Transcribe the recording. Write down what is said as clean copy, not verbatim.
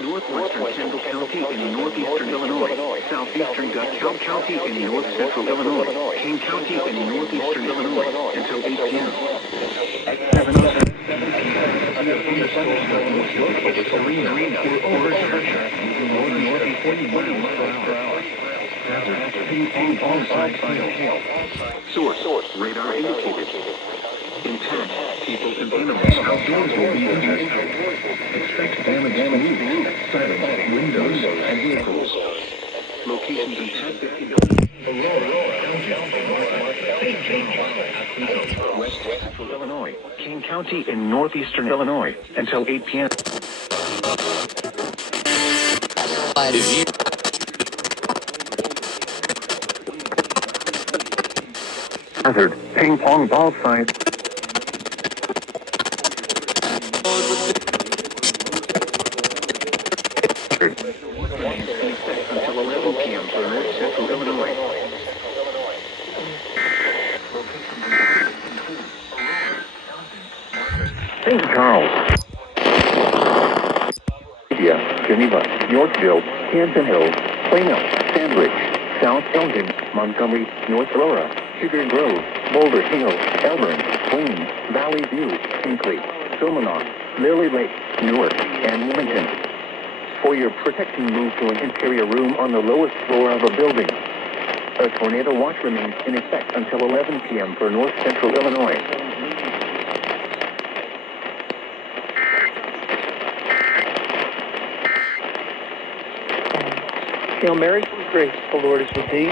Northwestern Campbell County in northeastern Illinois, southeastern Cobb County in north central Illinois, King County in northeastern Illinois until 8 p.m. At 7:07 p.m. Thunderstorm Arena or pressure moving north at 40 miles per hour. Hazard ping pong side hail. Source radar indicated. Intact people and animals outdoors will be impacted. Expect damage to roofs, sidings, windows, and vehicles. Locations intact in West Central Illinois, King County in northeastern Illinois until 8 p.m. Hazard ping pong ball size. Until 11 p.m. for north central Illinois. St. Charles, Geneva, Yorkville, Hampton Hills, Plano, Sandwich, South Elgin, Montgomery, North Aurora, Sugar Grove, Boulder Hill, Elburn, Queens, Valley View, Hinkley, Silmanoff, Lily Lake, Newark, and Wilmington. For your protection, move to an interior room on the lowest floor of a building. A tornado watch remains in effect until 11 p.m. for north central Illinois. Hail Mary, full of grace, the Lord is with thee.